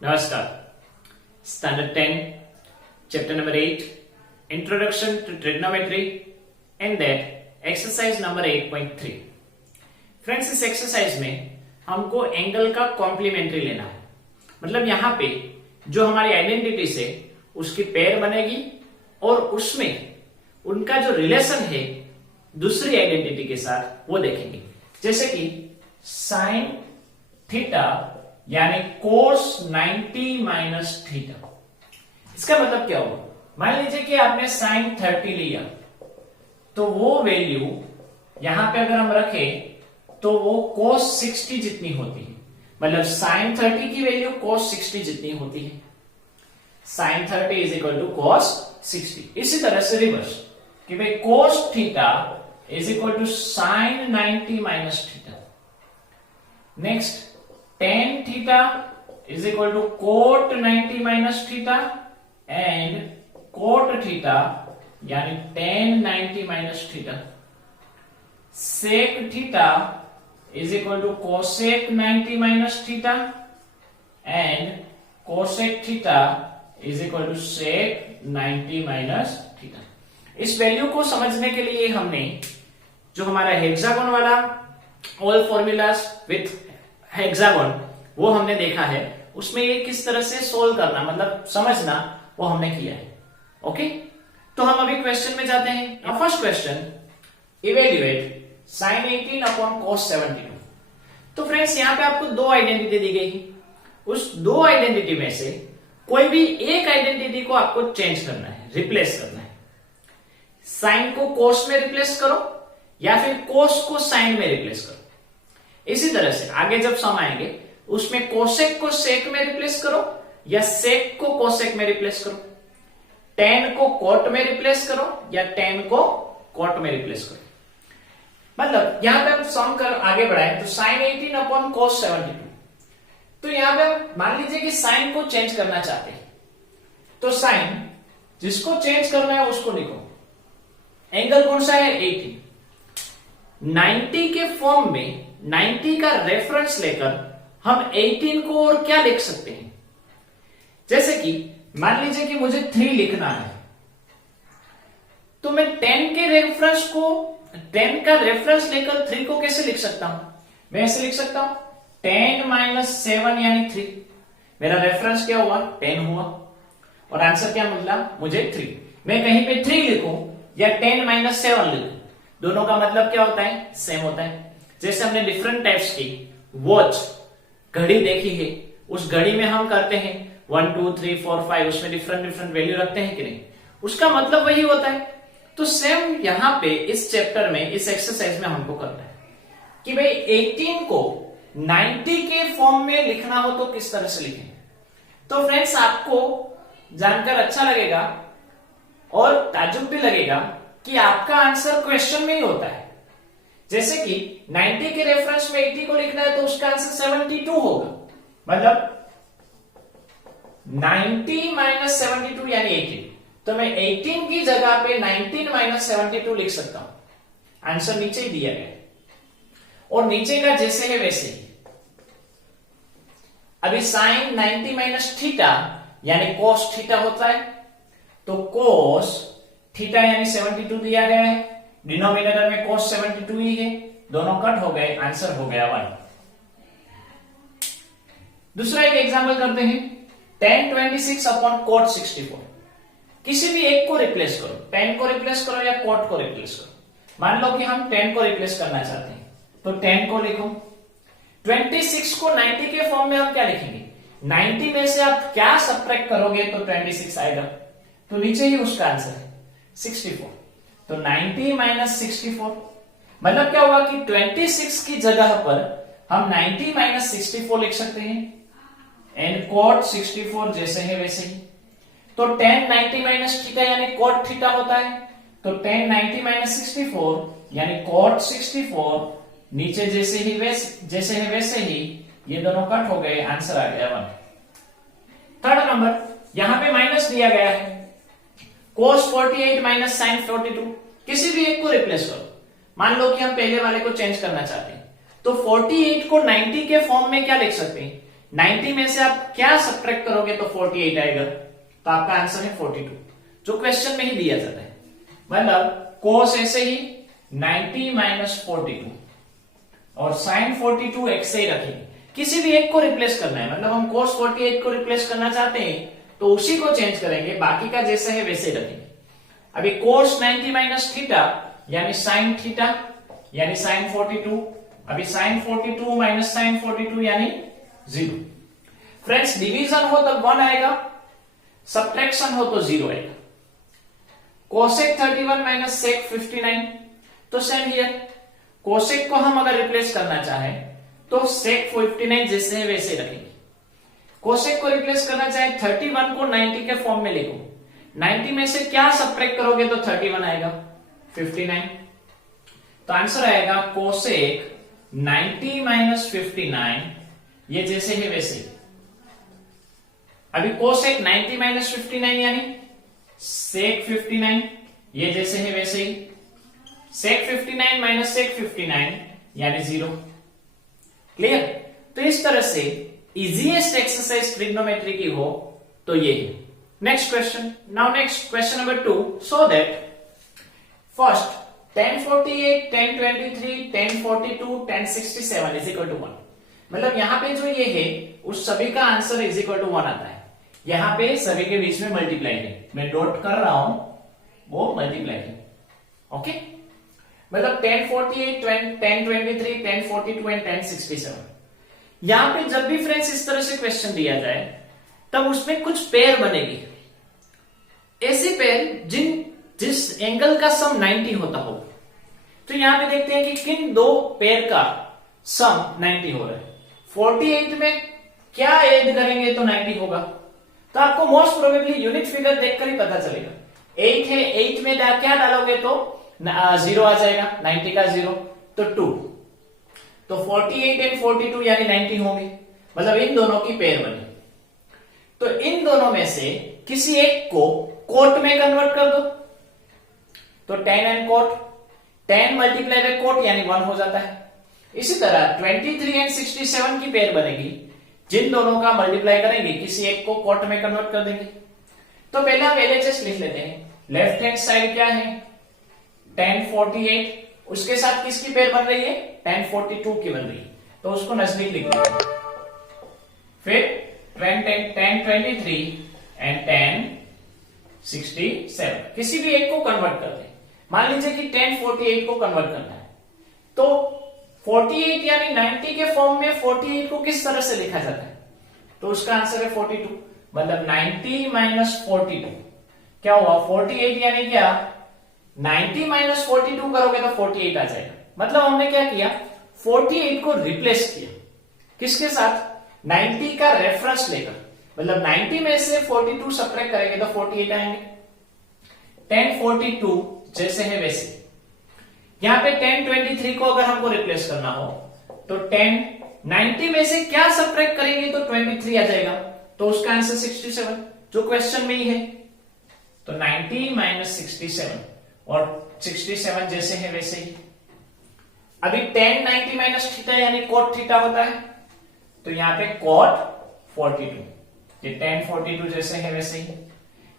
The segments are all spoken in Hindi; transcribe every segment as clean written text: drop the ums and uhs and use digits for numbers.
नमस्कार। Standard 10 chapter number 8 introduction to trigonometry and that exercise number 8.3। Friends, इस एक्सरसाइज में हमको एंगल का कॉम्प्लीमेंट्री लेना है। मतलब यहां पे जो हमारी आइडेंटिटी से उसकी पेयर बनेगी और उसमें उनका जो रिलेशन है दूसरी आइडेंटिटी के साथ वो देखेंगे। जैसे कि साइन थीटा यानी कोस 90 माइनस थीटा। इसका मतलब क्या होगा? मान लीजिए कि आपने साइन 30 लिया तो वो वैल्यू यहां पे अगर हम रखें तो वो कोस 60 जितनी होती है। मतलब साइन 30 की वैल्यू कोस 60 जितनी होती है। Sine 30 is equal to cos 60। इसी तरह से रिवर्स कि भाई cos theta is equal to sine 90 minus theta. Next tan theta is equal to cot 90 minus theta and cot theta यानी tan 90 minus theta. Sec theta is equal to cosec 90 minus theta and cosec theta is equal to sec 90 minus theta. इस वैल्यू को समझने के लिए हमने जो हमारा हेक्सागोन वाला ऑल फॉर्मूलाज विथ हेक्सागोन वो हमने देखा है, उसमें ये किस तरह से सोल्व करना मतलब समझना वो हमने किया है। ओके, तो हम अभी क्वेश्चन में जाते हैं। First question, evaluate sine 18 upon cos 72। तो फ्रेंड्स यहां पे आपको दो आइडेंटिटी दी गई है। उस दो आइडेंटिटी में से कोई भी एक आइडेंटिटी को आपको चेंज करना है, रिप्लेस करना है। साइन को कोस में रिप्लेस करो या फिर कोस को साइन में रिप्लेस करो। इसी तरह से आगे जब सम आएंगे उसमें कोसेक को सेक में रिप्लेस करो या सेक को कोसेक में रिप्लेस करो। टेन को कोट में रिप्लेस करो या टेन को कोट में रिप्लेस करो। मतलब यहां पे हम सम कर आगे बढ़ाएं तो साइन 18 अपॉन कोस 72। तो यहां पे हम मान लीजिए कि साइन को चेंज करना चाहते हैं तो साइन जिसको चेंज करना है उसको लिखो। एंगल कौन सा है? 18। 90 के फॉर्म में 90 का रेफरेंस लेकर हम 18 को और क्या लिख सकते हैं? जैसे कि मान लीजिए कि मुझे 3 लिखना है तो मैं 10 का रेफरेंस लेकर 3 को कैसे लिख सकता हूं? मैं ऐसे लिख सकता हूं 10 माइनस 7 यानी 3। मेरा रेफरेंस क्या हुआ? 10 हुआ और आंसर क्या मिला मुझे? 3। मैं कहीं पे 3 लिखूं या 10 माइनस 7 लिखूं, दोनों का मतलब क्या होता है? सेम होता है। जैसे हमने डिफरेंट टाइप्स की वॉच घड़ी देखी है, उस घड़ी में हम करते हैं 1 2 3 4 5, उसमें डिफरेंट वैल्यू रखते हैं कि नहीं? उसका मतलब वही होता है। तो सेम यहां पे इस चैप्टर में इस एक्सरसाइज में हमको करना है कि भाई 18 को 90 के फॉर्म में लिखना हो तो किस तरह से लिखें। तो फ्रेंड्स आपको जानकर अच्छा लगेगा और ताज्जुब भी लगेगा कि आपका आंसर क्वेश्चन में ही होता है। जैसे कि 90 के रेफरेंस में 80 को लिखना है तो उसका आंसर 72 होगा। मतलब 90 माइनस 72 यानी 18। तो मैं 18 की जगह पे 19 माइनस 72 लिख सकता हूं। आंसर नीचे ही दिया गया और नीचे का जैसे है वैसे ही। अभी साइन 90 माइनस थीटा यानी कोस थीटा होता है तो कोस थीटा यानी 72 दिया गया है। डिनोमिनेटर में कोस 72 ही है, दोनों कट हो गए, आंसर हो गया 1। दूसरा एक एग्जांपल करते हैं, tan 26 अपॉन कोट 64। किसी भी एक को रिप्लेस करो, tan को रिप्लेस करो या कोट को रिप्लेस करो। मान लो कि हम tan को रिप्लेस करना चाहते हैं तो tan को लिखो। 26 को 90 के फॉर्म में आप क्या लिखेंगे? 90 में से आप क्या सब्ट्रैक्ट करोगे तो 26 आएगा, तो नीचे ही उसका आंसर है 64। तो 90 माइनस 64 मतलब क्या होगा कि 26 की जगह पर हम 90 माइनस 64 लिख सकते हैं एंड कोट 64 जैसे है वैसे ही। तो tan 90 माइनस थीटा यानी कोट थीटा होता है तो tan 90 माइनस 64 यानी कोट 64 नीचे जैसे है वैसे ही ये दोनों कट हो गए, आंसर आ गया 1। थर्ड नंबर, यहां पे माइनस दिया गया है cos 48 माइनस साइन 42। किसी भी एक को रिप्लेस करो। मान लो कि हम पहले वाले को चेंज करना चाहते हैं तो 48 को 90 के फॉर्म में क्या लिख सकते हैं? 90 में से आप क्या सब्ट्रैक्ट करोगे तो 48 आएगा, तो आपका आंसर है 42, जो क्वेश्चन में ही दिया जाता है। मतलब cos ऐसे ही 90 माइनस 42 और sin 42 एक से ही रखेंगे, किसी भी एक को रिप्लेस करना है। मतलब हम cos 48 को रिप्लेस करना चाहते हैं तो उसी को चेंज करेंगे, बाकी का जैसे है वैसे ही रखेंगे। अभी cos 90 माइनस थीटा यानी sin थीटा यानी sin 42, अभी sin 42 माइनस sin 42 यानी 0। फ्रेंड्स डिवीजन हो तो 1 आएगा, सब्ट्रैक्शन हो तो 0 आएगा। cosec 31 माइनस sec 59, तो सेम हियर cosec को हम अगर रिप्लेस करना चाहें तो sec 59 जैसे है वैसे रखेंगे। cosec को रिप्लेस करना चाहे 31 को 90 के फॉर्म में लिखो, 90 में से क्या सब्ट्रैक्ट करोगे तो 31 आएगा 59, तो आंसर आएगा cosec 90 माइनस 59, ये जैसे है वैसे। अभी cosec 90 माइनस 59 यानी sec 59, ये जैसे है वैसे ही। sec 59 माइनस sec 59 यानी 0। क्लियर? तो इस तरह से इजीएस्ट एक्सरसाइज ट्रिग्नोमेट्री की हो तो ये है। Next question, now next question number 2, so that first 1048, 1023, 1042, 1067 is equal to 1। मतलब यहां पे जो ये है उस सभी का आंसर इज इक्वल टू 1 आता है। यहां पे सभी के बीच में मल्टीप्लाई है, मैं डॉट कर रहा हूं, वो मल्टीप्लाई है। ओके, मतलब 1048, 1023, 1042 एंड 1067। यहां पे जब भी फ्रेंड्स इस तरह से क्वेश्चन दिया जाए तब उसमें कुछ पेयर बनेगी, ऐसी पेयर जिस एंगल का सम 90 होता हो। तो यहां पे देखते हैं कि किन दो पेयर का सम 90 हो रहा है। 48 में क्या ऐड करेंगे तो 90 होगा, तो आपको मोस्ट प्रोबेबली यूनिट फिगर देखकर ही पता चलेगा। 8 है, 8 में क्या डालोगे तो 0 आ जाएगा, 90 का 0 तो 2, तो 48 एंड 42 यानी 90 होंगे। मतलब इन दोनों की पेयर बनी, तो इन दोनों में से किसी एक को कोट में कन्वर्ट कर दो, तो 10 and cot, 10 multiply by cot यानी 1 हो जाता है। इसी तरह 23 एंड 67 की पेयर बनेगी, जिन दोनों का मल्टीप्लाई करेंगे किसी एक को कोट में कन्वर्ट कर देंगे। तो पहले हम LHS लिख लेते हैं। लेफ्ट हैंड साइड क्या है 1048, उसके साथ किसकी पेयर बन रही है 1042 की बन रही है, तो उसको नजदीक लिख लेते हैं। फिर 1023 एंड 1067 किसी भी एक को कन्वर्ट कर दें। मान लीजिए कि 1048 को कन्वर्ट करना है, तो 48 यानी 90 के फॉर्म में 48 को किस तरह से लिखा जाता है, तो उसका आंसर है 42। मतलब 90 माइनस 42 क्या हुआ 48 यानी क्या 90 माइनस 42 करोगे तो 48 आ जाएगा। मतलब हमने क्या किया 48 को रिप्लेस किया किसके साथ 90 का रेफरेंस लेकर। मतलब 90 में से 42 सब्ट्रैक्ट करेंगे तो 48 आएंगे। 1042 जैसे है वैसे। यहां पे 1023 को अगर हमको रिप्लेस करना हो तो 90 में से क्या सब्ट्रैक्ट करेंगे तो 23 आ जाएगा, तो उसका आंसर 67 जो क्वेश्चन में ही है। तो 90 माइनस 67 और 67 जैसे है वैसे ही। अभी 10 90 माइनस थीटा यानी कोट थीटा होता है, तो यहां पे कोट 42, ये 1042 जैसे है वैसे ही।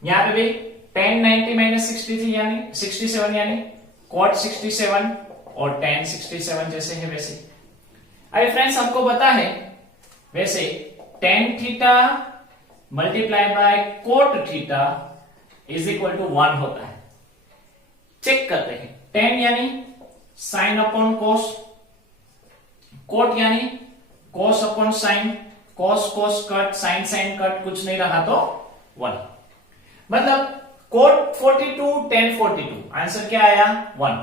यहां पे भी 10 90 माइनस 67 यानी कोट 67 और 10 67 जैसे है वैसे। अभी फ्रेंड्स हमको पता है वैसे tan theta multiply by cot theta is equal to 1 होता है। चेक करते हैं। tan यानी साइन अपॉन कोस, कोट यानी कोस अपॉन साइन, कोस कोस कट, साइन साइन कट, कुछ नहीं रहा तो 1। मतलब कोट 42 tan 42 आंसर क्या आया 1।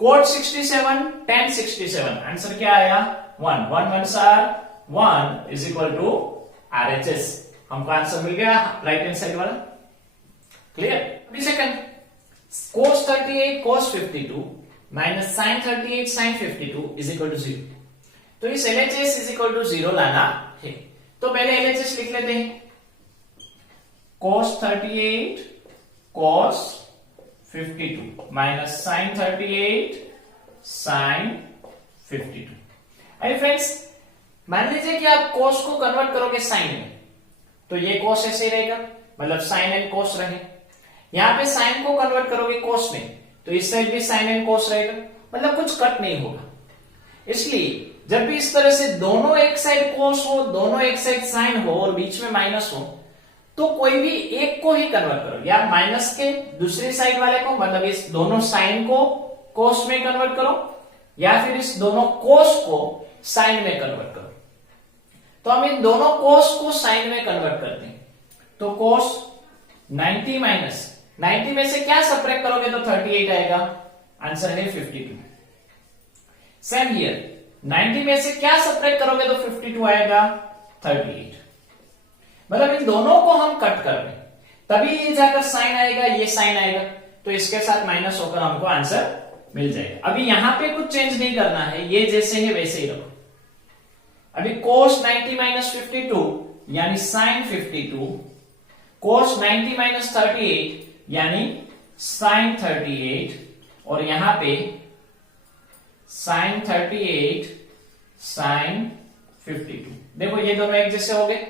कोट 67 tan 67 आंसर क्या आया 1। 1 1 are 1 is equal to RHS। हमको आंसर मिल गया राइट हैंड साइड वाला। क्लियर। अभी second cos 38 cos 52 minus sin 38 sin 52 is equal to 0। तो इस LHS इज इक्वल टू 0 लाना है। तो पहले LHS लिख लेते हैं। cos 38 cos 52 minus sin 38 sin 52। अरे फ्रेंड्स मान लीजिए कि आप cos को कन्वर्ट करोगे साइन में, तो ये cos ऐसे ही रहेगा, मतलब साइन एंड cos रहे। यहाँ पे साइन को कन्वर्ट करोगे cos में, तो इस साइड भी साइन एंड cos रहेगा, मतलब कुछ कट नहीं होगा। इसलिए जब भी इस तरह से दोनों एक साइड cos हो, दोनों एक साइड साइन हो और बीच में माइनस हो, तो कोई भी एक को ही कन्वर्ट करो, या माइनस के दूसरी साइड वाले को, मतलब इस दोनों साइन को cos में कन्वर्ट करो, या फिर इस दोनों cos को साइन में कन्वर्ट करो। तो हम इन दोनों cos को साइन में कन्वर्ट करते हैं। तो cos 90 माइनस 90 में से क्या सब्ट्रैक्ट करोगे तो 38 आएगा, आंसर है 52। सेम हियर 90 में से क्या सब्ट्रैक्ट करोगे तो 52 आएगा, 38। मतलब इन दोनों को हम कट कर रहे हैं, तभी ये जाकर साइन आएगा, ये साइन आएगा, तो इसके साथ माइनस होकर हमको आंसर मिल जाएगा। अभी यहां पे कुछ चेंज नहीं करना है, ये जैसे है वैसे ही रखो। अभी cos 90 माइनस 52 यानी साइन 52, cos 90 माइनस 38 यानी साइन 38, और यहां पे साइन 38 साइन 52। देखो ये दोनों एक जैसे हो गए,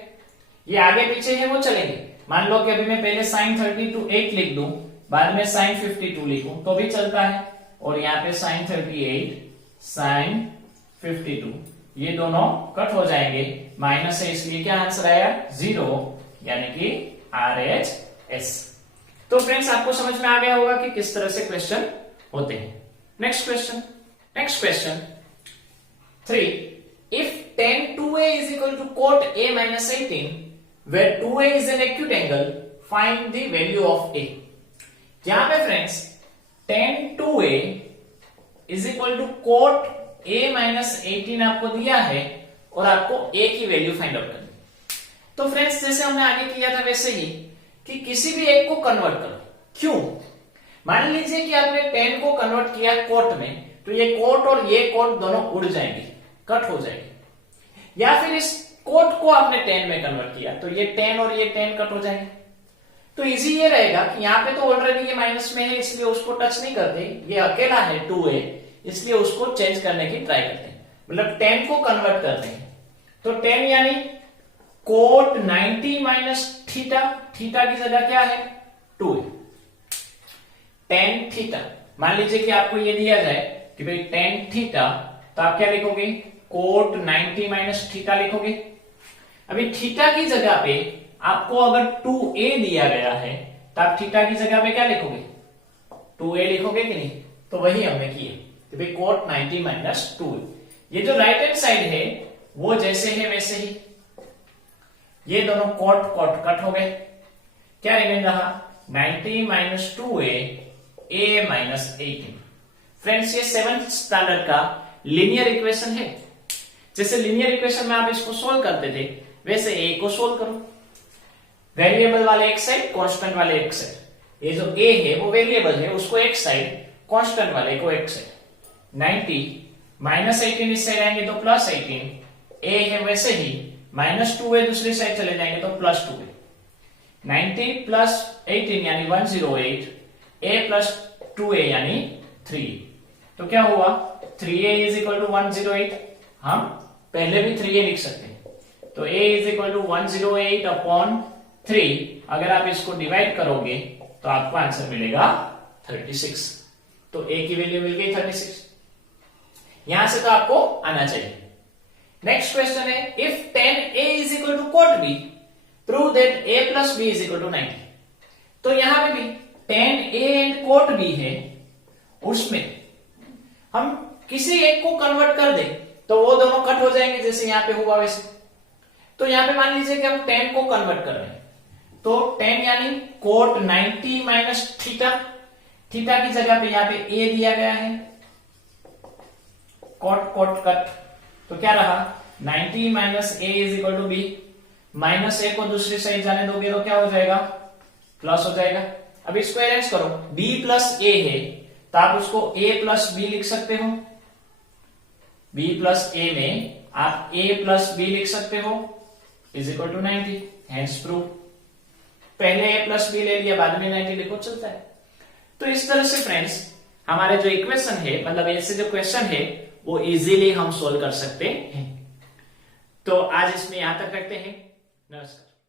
ये आगे पीछे है वो चलेंगे। मान लो कि अभी मैं पहले साइन 38 लिख दूं, बाद में साइन 52 लिखूं तो भी चलता है, और यहाँ पे साइन 38 साइन 52, ये दोनों कट हो जाएंगे, माइनस है इसलिए क्या आंसर आया 0, यानी कि RHS। तो फ्रेंड्स आपको समझ में आ गया होगा कि किस तरह से क्वेश्चन होते हैं। Next question 3, if tan 2a is equal to cot a minus 18 where 2a is an acute angle, find the value of a। यहां पे friends tan 2a is equal to cot a minus 18 आपको दिया है और आपको a की वैल्यू फाइंड आउट करनी। तो फ्रेंड्स जैसे हमने आगे किया था वैसे ही कि किसी भी एक को कन्वर्ट करो। क्यों? मान लीजिए कि आपने tan को कन्वर्ट किया cot में, तो ये cot और ये cot दोनों उड़ जाएंगे, कट हो जाएंगे। या फिर इस cot को आपने tan में कन्वर्ट किया, तो ये tan और ये tan कट हो जाएंगे। तो इजी ये रहेगा कि यहाँ पे तो ऑलरेडी ये माइनस में है, इसलिए उसको टच नहीं करते, ये अकेला है 2a, इसलिए उसको चेंज करने की ट्राई करते हैं, मतलब tan को कन्वर्ट करते हैं। तो tan यानी cot 90 माइनस थीटा, थीटा की जगह क्या है 2a, tan थीटा। मान लीजिए कि आपको ये दिया जाए कि भाई tan थीटा, तो आप क्या लिखोगे cot 90 माइनस थीटा लिखोगे। अभी थीटा की जगह पे आपको अगर 2a दिया गया है, तो आप थीटा की जगह पे क्या लिखोगे 2a लिखोगे कि नहीं। तो वही हमने किया कि भाई cot 90 माइनस 2a। ये जो राइट हैंड साइड है वो जैसे है वैसे ही, ये दोनों cot cot कट हो गए, क्या रिमेन रहा 90 minus 2a a minus 18। Friends ये 7th स्टैंडर्ड का लीनियर इक्वेशन है। जैसे लीनियर इक्वेशन में आप इसको सोल्व करते थे, वैसे a को सोल्व करो, वेरिएबल वाले एक साइड, कांस्टेंट वाले एक साइड। ये जो a है वो वेरिएबल है, उसको एक साइड, कांस्टेंट वाले को एक साइड। 90 माइनस 18 इस साइड आएंगे तो प्लस 18, a है वैसे ही, माइनस 2a दूसरी साइड चले जाएंगे तो प्लस 2a। 90 प्लस 18 यानी 108, a प्लस 2a यानी 3। तो क्या हुआ 3a इज इक्वल टू 108, हम पहले भी 3a लिख सकते हैं। तो a is equal to 108 upon 3, अगर आप इसको डिवाइड करोगे तो आपको आंसर मिलेगा 36। तो a की वैल्यू मिल गई 36। यहां से तो आपको आना चाहिए। नेक्स्ट क्वेश्चन है if tan a is equal to cot b, prove that a plus b is equal to 90। तो यहां पे भी tan a and cot b है, उसमें हम किसी एक को कन्वर्ट कर दे तो वो दोनों कट हो जाएंगे, जैसे यहां पे हुआ वैसे। तो यहां पे मान लीजिए कि हम tan को कन्वर्ट कर रहे हैं, तो tan यानी cot 90 माइनस थीटा, थीटा की जगह पे यहां पे a दिया गया है, cot cot कट, तो क्या रहा 90 minus a is equal to b। Minus a को दूसरी साइड जाने दोगे तो क्या हो जाएगा प्लस हो जाएगा। अब इसको अरेंज करो, b प्लस a है तो आप उसको a प्लस b लिख सकते हो, b प्लस a में आप a प्लस b लिख सकते हो is equal to 90, hence prove. पहले a प्लस b ले लिया, बाद में 90 लिखो, चलता है। तो इस तरह से फ्रेंड्स हमारे जो इक्वेशन है, मतलब ऐसे जो क्वेश्चन है वो इजीली हम सोल्व कर सकते हैं। तो आज इसमें यहां तक रखते हैं। नमस्कार।